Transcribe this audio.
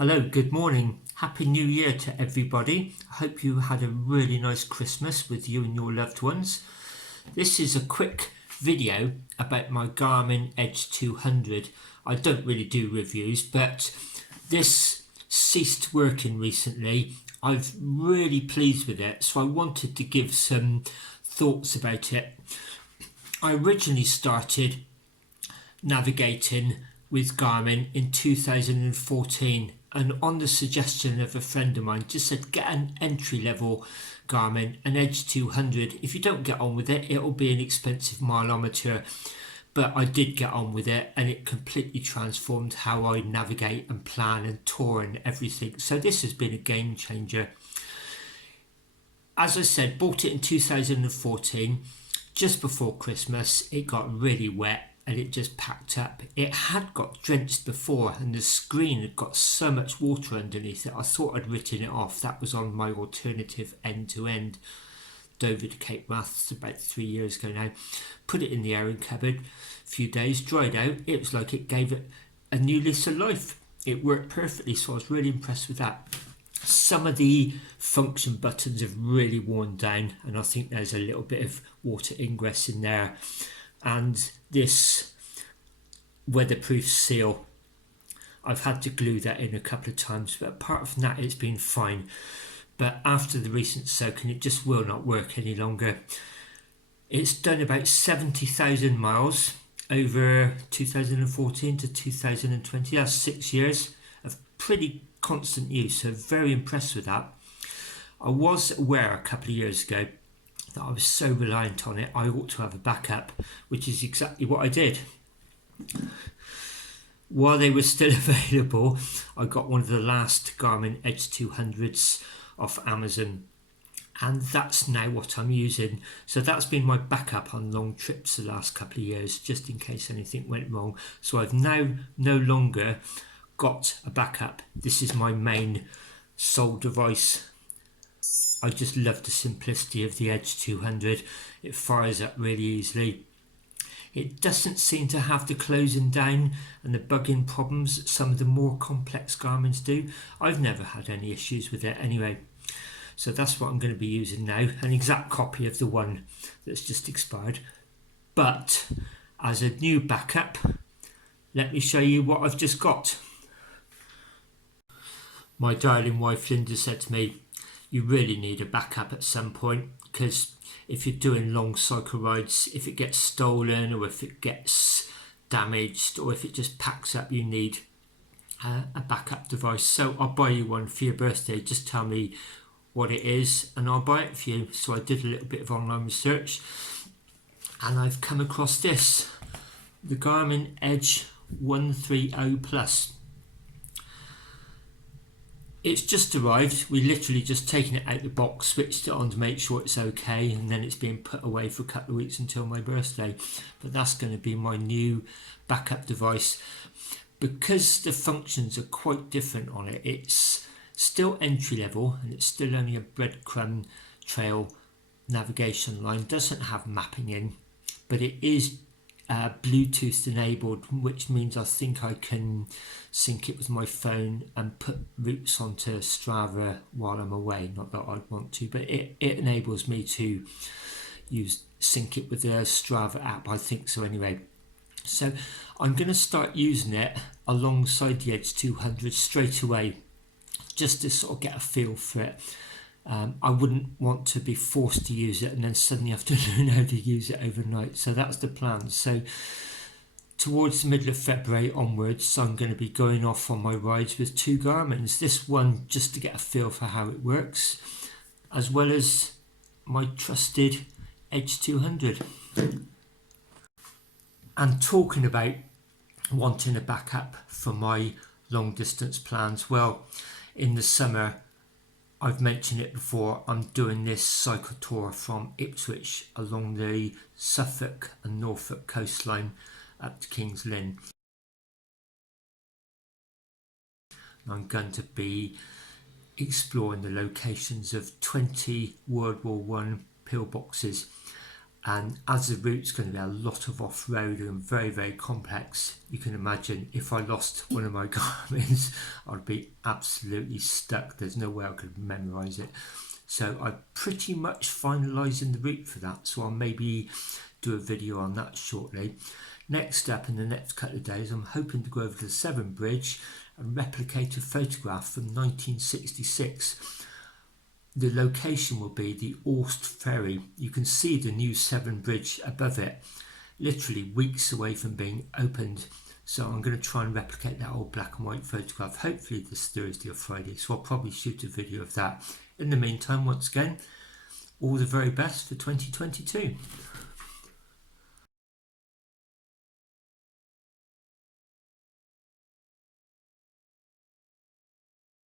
Hello, good morning. Happy New Year to everybody. I hope you had a really nice Christmas with you and your loved ones. This is a quick video about my Garmin Edge 200. I don't really do reviews, but this ceased working recently. I'm really pleased with it, so I wanted to give some thoughts about it. I originally started navigating with Garmin in 2014, and on the suggestion of a friend of mine, just said get an entry level Garmin, an Edge 200. If you don't get on with it, it'll be an expensive mileometer. But I did get on with it, and it completely transformed how I navigate and plan and tour and everything. So this has been a game changer. As I said, bought it in 2014, just before Christmas. It got really wet and it just packed up. It had got drenched before, and the screen had got so much water underneath it. I thought I'd written it off. That was on my alternative end-to-end Dover to Cape Wrath about 3 years ago now. Put it in the airing cupboard, a few days, dried out. It was like it gave it a new lease of life. It worked perfectly, so I was really impressed with that. Some of the function buttons have really worn down, and I think there's a little bit of water ingress in there. And this weatherproof seal, I've had to glue that in a couple of times, but apart from that it's been fine. But after the recent soaking, it just will not work any longer. It's done about 70,000 miles over 2014 to 2020. That's 6 years of pretty constant use, so very impressed with that. I was aware a couple of years ago that I was so reliant on it, I ought to have a backup, which is exactly what I did. While they were still available, I got one of the last Garmin Edge 200s off Amazon, and that's now what I'm using. So that's been my backup on long trips the last couple of years, just in case anything went wrong. So I've now no longer got a backup. This is my main sole device. I just love the simplicity of the Edge 200. It fires up really easily. It doesn't seem to have the closing down and the bugging problems that some of the more complex Garmins do. I've never had any issues with it anyway. So that's what I'm going to be using now, an exact copy of the one that's just expired. But as a new backup, let me show you what I've just got. My darling wife Linda said to me, you really need a backup at some point, because if you're doing long cycle rides, if it gets stolen or if it gets damaged or if it just packs up, you need a backup device. So I'll buy you one for your birthday. Just tell me what it is and I'll buy it for you. So I did a little bit of online research and I've come across this, the Garmin Edge 130 Plus. It's just arrived. We literally just taken it out the box, switched it on to make sure it's okay, and then it's being put away for a couple of weeks until my birthday. But that's going to be my new backup device. Because the functions are quite different on it, it's still entry level and it's still only a breadcrumb trail navigation line. Doesn't have mapping in, but it is Bluetooth enabled, which means I think I can sync it with my phone and put routes onto Strava while I'm away. Not that I'd want to, but it enables me to sync it with the Strava app, I think so anyway. So I'm going to start using it alongside the Edge 200 straight away, just to sort of get a feel for it. I wouldn't want to be forced to use it and then suddenly have to learn how to use it overnight. So that's the plan. So towards the middle of February onwards, I'm going to be going off on my rides with two Garmins. This one just to get a feel for how it works, as well as my trusted Edge 200. And talking about wanting a backup for my long distance plans, well, in the summer, I've mentioned it before, I'm doing this cycle tour from Ipswich along the Suffolk and Norfolk coastline up to King's Lynn. I'm going to be exploring the locations of 20 World War I pillboxes, And as the route's going to be a lot of off-road and very, very complex, you can imagine if I lost one of my Garmins, I'd be absolutely stuck. There's no way I could memorise it. So I'm pretty much finalising the route for that, so I'll maybe do a video on that shortly. Next up, in the next couple of days, I'm hoping to go over to the Severn Bridge and replicate a photograph from 1966. The location will be the Orst Ferry. You can see the new Severn Bridge above it, literally weeks away from being opened. So I'm going to try and replicate that old black and white photograph, hopefully this Thursday or Friday. So I'll probably shoot a video of that. In the meantime, once again, all the very best for 2022.